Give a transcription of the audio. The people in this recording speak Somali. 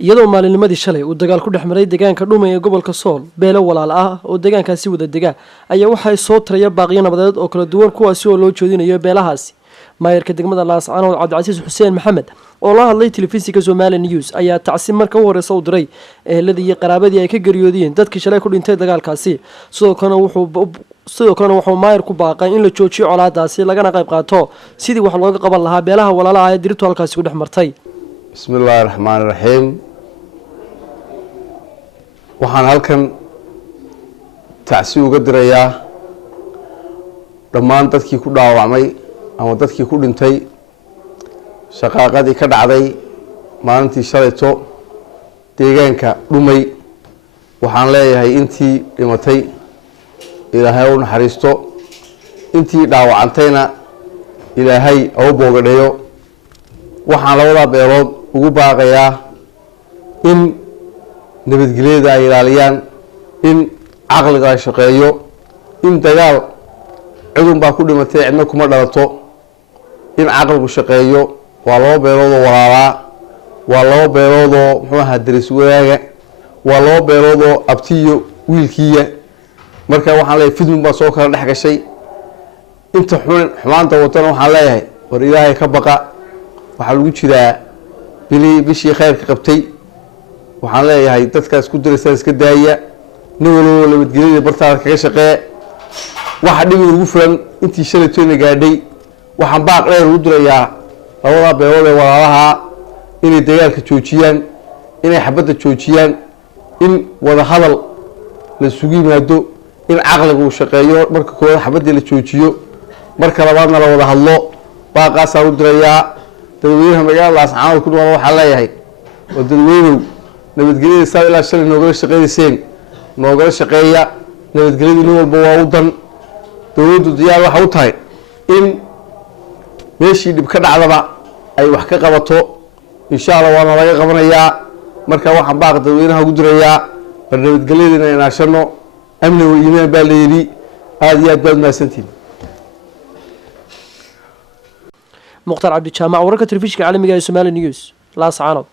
iyadoo maalinnimadii shalay uu dagaal ku dhex maray deegaanka Dhume ee gobolka Sool beelo walaal ah oo deegaankaasi wada dega ayaa waxay soo tiraya baaqiyo nabadeed oo kala duwan kuwaasi oo loo jeedinayo beelahaasi maayirka degmada Laascaanood Cabdicasiis Xuseen Maxamed oo la hadlay telefishinka Somali News ayaa tacsiin marka u horeysa u diray eheladii iyo qaraabadii ay ka geeriyoodeen dadkii shalay ku dhintay dagaalkaasi sidoo kale wuxuu maayir ku baaqay in la joojiyo colaadaasi lagana qayb qaato sidii wax looga qaban lahaa beelaha walaalaha ee dirtu halkaasi ku dhex martay. Bismillahir Rahmanir Rahiim. waxaan halkan tacsi uga dirayaa dhammaan dadkii ku dhaawacmay ama dadkii ku dhintay shaqaaqadii ka dhacday maalintii shalayto deegaanka Dhumay. waxaan leeyahay intii dhimatay ilaahay u naxariisto, intii dhaawacantayna ilaahay u boogadheeyo. waxaan labada beelood ugu baaqayaa in nabadgelyada ay ilaaliyaan, in caqliga ay shaqeeyo, in dagaal cidun baa ku dhimatay cidna kuma dhalato, in caqligu shaqeeyo. waa laba beelood oo walaalaa, waa laba beelood oo muxuu ahaa daris wadaaga, waa laba beelood oo abtiyo wiilkiya. marka waxaan leeyahay fidun baa soo kala dhex gashay. inta xumaanta wadana waxaan leeyahay war ilaahay ka baqa. waxaa lagu jiraa bishii khayrka qabtay. waxaan leeyahay dadkaas ku diraysaa iska daaya, nin walba nabadgelyada bartaada kaga shaqee. waxa dhib ugu fulan intii shalaytoona gaadhay. waxaan baaq dheer ugu dirayaa labada beelood ee walaalaha inay dagaalka joojiyaan, inay xabadda joojiyaan, in wada hadal la isugu yimaado, in caqligu shaqeeyo. marka koowaad xabadda la joojiyo, marka labaadna la wada hadlo. baaqaasaan u dirayaa dadweynaha magaalada Laascaanood ku nool. waxaan leeyahay oo dadweynuhu nabadgelyada saa ilaa shalay noogala shaqeyseen, noogala shaqeeya. nabadgelyada nin walba waa u dan. dowladdu diyaar waxa u tahay in meeshii dhib ka dhacdaba ay wax ka qabato. insha Allah waana laga qabanayaa. marka waxaan baaq dadweynaha ugu dirayaa bar nabadgelyada inay ilaashano, amni iyo iimaan baa la yiri. aad iyo aad baad mahadsantihiin. مختار عبد الجامع ورقة تلفزيون عالمي Somali News Laascaanood.